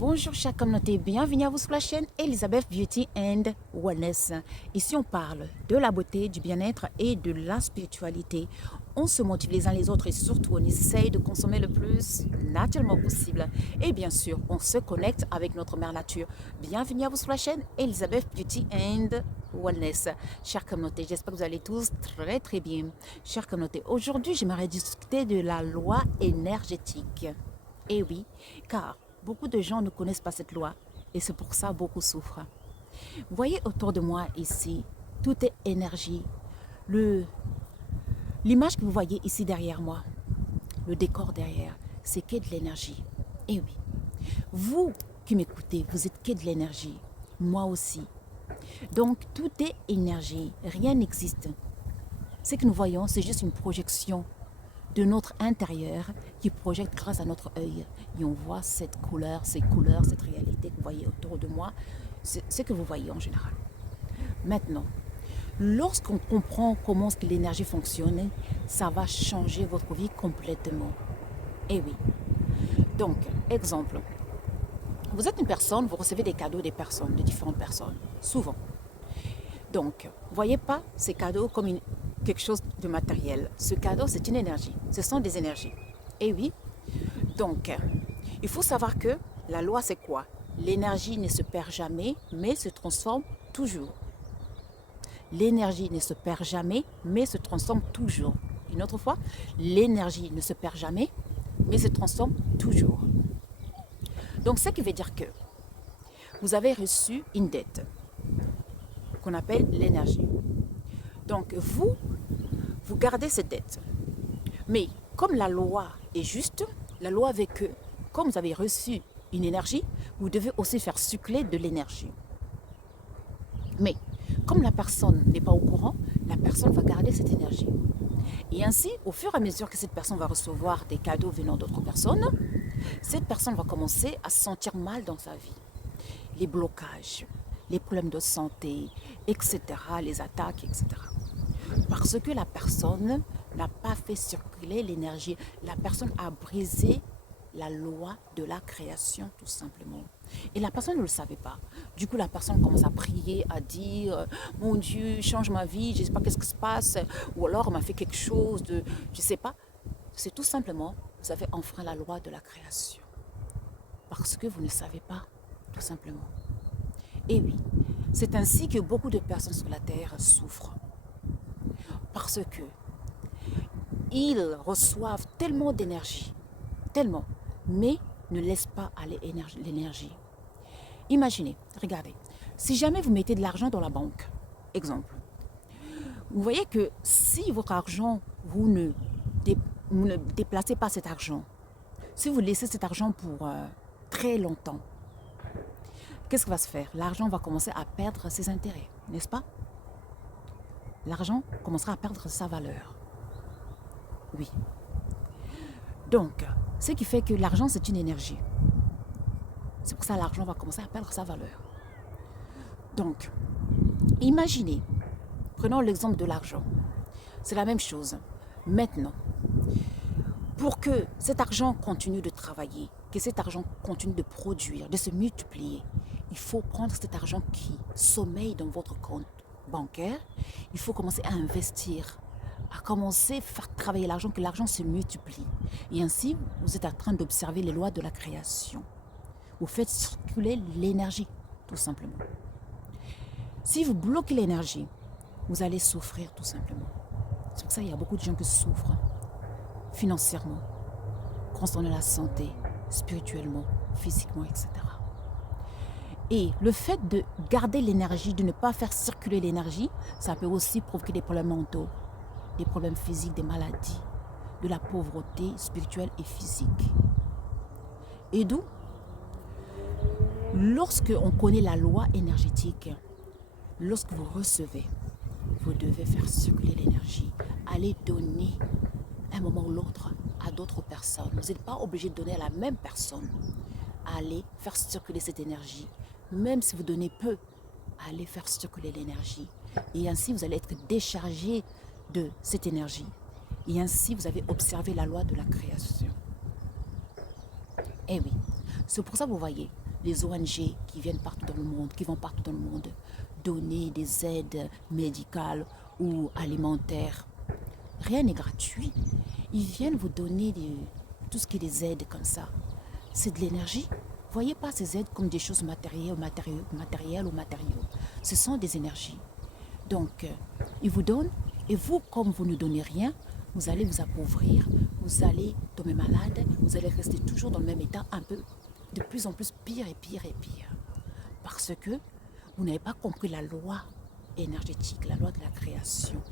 Bonjour chère communauté, bienvenue à vous sur la chaîne Elizabeth Beauty and Wellness. Ici on parle de la beauté, du bien-être et de la spiritualité. On se motive les uns les autres et surtout on essaye de consommer le plus naturellement possible. Et bien sûr, on se connecte avec notre mère nature. Bienvenue à vous sur la chaîne Elizabeth Beauty and Wellness. Chère communauté, j'espère que vous allez tous très bien. Chère communauté, aujourd'hui j'aimerais discuter de la loi énergétique. Et oui, car beaucoup de gens ne connaissent pas cette loi et c'est pour ça que beaucoup souffrent. Vous voyez autour de moi ici, tout est énergie. L'image que vous voyez ici derrière moi, le décor derrière, c'est que de l'énergie. Et oui, vous qui m'écoutez, vous êtes que de l'énergie. Moi aussi. Donc tout est énergie, rien n'existe. Ce que nous voyons, c'est juste une projection de notre intérieur qui projette grâce à notre œil. Et on voit cette couleur, ces couleurs, cette réalité que vous voyez autour de moi, c'est ce que vous voyez en général. Maintenant, lorsqu'on comprend comment l'énergie fonctionne, ça va changer votre vie complètement. Et oui. Donc, exemple, vous êtes une personne, vous recevez des cadeaux des personnes, de différentes personnes, souvent. Donc, ne voyez pas ces cadeaux comme quelque chose de matériel. Ce cadeau, c'est une énergie. Ce sont des énergies. Et oui, donc, il faut savoir que la loi, c'est quoi? L'énergie ne se perd jamais, mais se transforme toujours. L'énergie ne se perd jamais, mais se transforme toujours. Une autre fois, l'énergie ne se perd jamais, mais se transforme toujours. Donc, ce qui veut dire que vous avez reçu une dette qu'on appelle l'énergie. Donc, vous gardez cette dette. Mais comme la loi est juste, la loi veut que, comme vous avez reçu une énergie, vous devez aussi faire circuler de l'énergie. Mais comme la personne n'est pas au courant, la personne va garder cette énergie. Et ainsi, au fur et à mesure que cette personne va recevoir des cadeaux venant d'autres personnes, cette personne va commencer à se sentir mal dans sa vie. Les blocages, les problèmes de santé, etc., les attaques, etc. Parce que la personne n'a pas fait circuler l'énergie. La personne a brisé la loi de la création, tout simplement. Et la personne ne le savait pas. Du coup, la personne commence à prier, à dire « Mon Dieu, change ma vie, je ne sais pas qu'est-ce qui se passe. » Ou alors, on m'a fait quelque chose de... Je ne sais pas. C'est tout simplement, vous avez enfreint la loi de la création. Parce que vous ne savez pas, tout simplement. Et oui, c'est ainsi que beaucoup de personnes sur la terre souffrent. Parce que ils reçoivent tellement d'énergie, tellement, mais ne laissent pas aller l'énergie. Imaginez, regardez, si jamais vous mettez de l'argent dans la banque, exemple, vous voyez que si votre argent, vous ne déplacez pas cet argent, si vous laissez cet argent pour très longtemps, qu'est-ce qui va se faire? L'argent va commencer à perdre ses intérêts, n'est-ce pas? L'argent commencera à perdre sa valeur. Oui. Donc, ce qui fait que l'argent, c'est une énergie. C'est pour ça que l'argent va commencer à perdre sa valeur. Donc, imaginez, prenons l'exemple de l'argent. C'est la même chose. Maintenant, pour que cet argent continue de travailler, que cet argent continue de produire, de se multiplier, il faut prendre cet argent qui sommeille dans votre compte bancaire. Il faut commencer à investir, à commencer à faire travailler l'argent, que l'argent se multiplie. Et ainsi, vous êtes en train d'observer les lois de la création. Vous faites circuler l'énergie, tout simplement. Si vous bloquez l'énergie, vous allez souffrir, tout simplement. C'est pour ça qu'il y a beaucoup de gens qui souffrent financièrement, concernant la santé, spirituellement, physiquement, etc. Et le fait de garder l'énergie, de ne pas faire circuler l'énergie, ça peut aussi provoquer des problèmes mentaux, des problèmes physiques, des maladies, de la pauvreté spirituelle et physique. Et d'où, lorsque on connaît la loi énergétique, lorsque vous recevez, vous devez faire circuler l'énergie, aller donner un moment ou l'autre à d'autres personnes. Vous n'êtes pas obligé de donner à la même personne. Allez faire circuler cette énergie. Même si vous donnez peu, allez faire circuler l'énergie. Et ainsi, vous allez être déchargé de cette énergie. Et ainsi, vous avez observé la loi de la création. Eh oui, c'est pour ça que vous voyez, les ONG qui viennent partout dans le monde, qui vont partout dans le monde, donner des aides médicales ou alimentaires. Rien n'est gratuit. Ils viennent vous donner tout ce qui est des aides comme ça. C'est de l'énergie. Voyez pas ces aides comme des choses matérielles ou matériaux. Ce sont des énergies. Donc, ils vous donnent, et vous, comme vous ne donnez rien, vous allez vous appauvrir, vous allez tomber malade, vous allez rester toujours dans le même état, un peu de plus en plus pire et pire et pire. Parce que vous n'avez pas compris la loi énergétique, la loi de la création.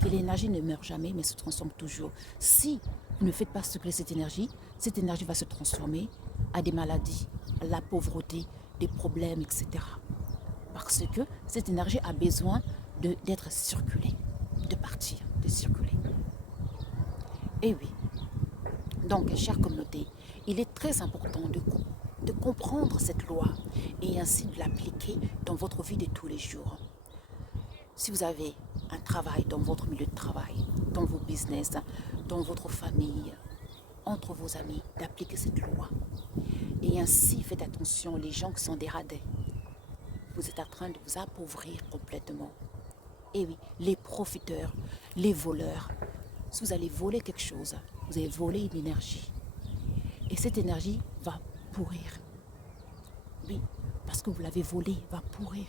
Que l'énergie ne meurt jamais, mais se transforme toujours. Si vous ne faites pas circuler cette énergie va se transformer à des maladies, à la pauvreté, des problèmes, etc. Parce que cette énergie a besoin d'être circulée, de partir, de circuler. Et oui, donc, chère communauté, il est très important de comprendre cette loi et ainsi de l'appliquer dans votre vie de tous les jours. Si vous avez un travail dans votre milieu de travail, dans vos business, dans votre famille, entre vos amis, d'appliquer cette loi. Et ainsi, faites attention, les gens qui sont des radins, vous êtes en train de vous appauvrir complètement. Et oui, les profiteurs, les voleurs, si vous allez voler quelque chose, vous allez voler une énergie. Et cette énergie va pourrir. Oui, parce que vous l'avez volée, va pourrir.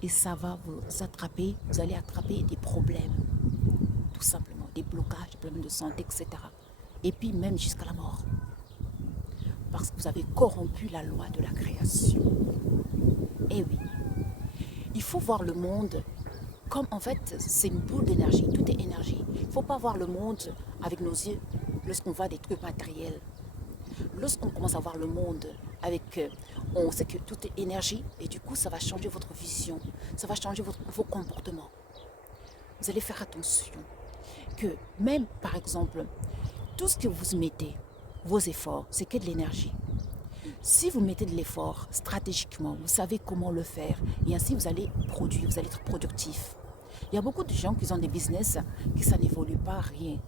Et ça va vous attraper, vous allez attraper des problèmes. Tout simplement, des blocages, des problèmes de santé, etc. Et puis même jusqu'à la mort. Parce que vous avez corrompu la loi de la création. Et oui, il faut voir le monde comme en fait c'est une boule d'énergie, tout est énergie. Il ne faut pas voir le monde avec nos yeux lorsqu'on voit des trucs matériels. Lorsqu'on commence à voir le monde avec, on sait que tout est énergie et du coup ça va changer votre vision, ça va changer vos comportements. Vous allez faire attention que même par exemple, tout ce que vous mettez, vos efforts, c'est que de l'énergie. Si vous mettez de l'effort stratégiquement, vous savez comment le faire et ainsi vous allez produire, vous allez être productif. Il y a beaucoup de gens qui ont des business qui ça n'évolue pas rien.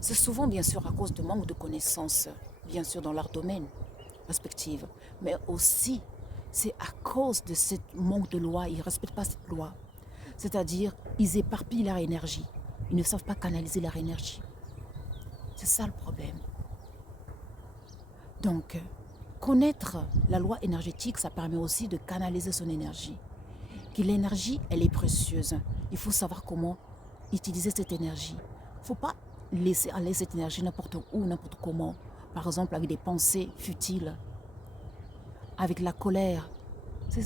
C'est souvent bien sûr à cause de manque de connaissances, bien sûr dans leur domaine respectif, mais aussi c'est à cause de ce manque de loi, ils ne respectent pas cette loi. C'est-à-dire, ils éparpillent leur énergie, ils ne savent pas canaliser leur énergie. C'est ça le problème. Donc, connaître la loi énergétique, ça permet aussi de canaliser son énergie. Que l'énergie, elle est précieuse. Il faut savoir comment utiliser cette énergie. Il ne faut pas laisser aller cette énergie n'importe où, n'importe comment. Par exemple, avec des pensées futiles, avec la colère.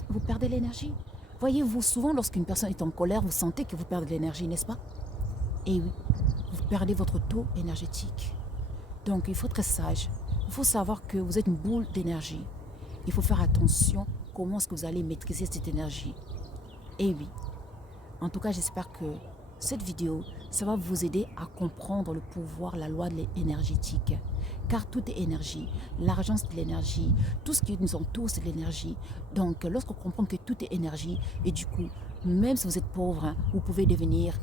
Vous perdez l'énergie. Voyez-vous, souvent, lorsqu'une personne est en colère, vous sentez que vous perdez de l'énergie, n'est-ce pas? Et oui, vous perdez votre taux énergétique. Donc, il faut être sage. Il faut savoir que vous êtes une boule d'énergie. Il faut faire attention comment est-ce que vous allez maîtriser cette énergie. Et oui, en tout cas, j'espère que cette vidéo, ça va vous aider à comprendre le pouvoir, la loi de l'énergétique. Car tout est énergie. L'argent, c'est de l'énergie. Tout ce qui nous entoure, c'est de l'énergie. Donc, lorsqu'on comprend que tout est énergie, et du coup, même si vous êtes pauvre, vous pouvez devenir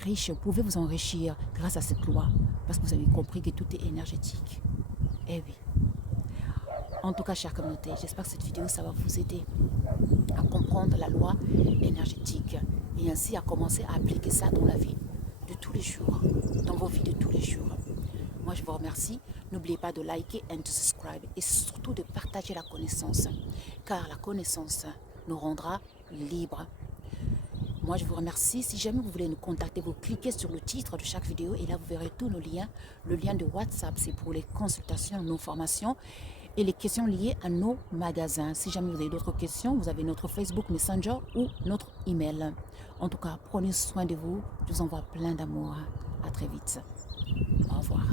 riche, vous pouvez vous enrichir grâce à cette loi. Parce que vous avez compris que tout est énergétique. Eh oui. En tout cas, chère communauté, j'espère que cette vidéo, ça va vous aider à comprendre la loi énergétique et ainsi à commencer à appliquer ça dans la vie de tous les jours, dans vos vies de tous les jours. Moi, je vous remercie. N'oubliez pas de liker et de subscribe et surtout de partager la connaissance, car la connaissance nous rendra libres. Moi, je vous remercie. Si jamais vous voulez nous contacter, vous cliquez sur le titre de chaque vidéo et là, vous verrez tous nos liens. Le lien de WhatsApp, c'est pour les consultations, nos formations et les questions liées à nos magasins. Si jamais vous avez d'autres questions, vous avez notre Facebook Messenger ou notre email. En tout cas, prenez soin de vous. Je vous envoie plein d'amour. À très vite. Au revoir.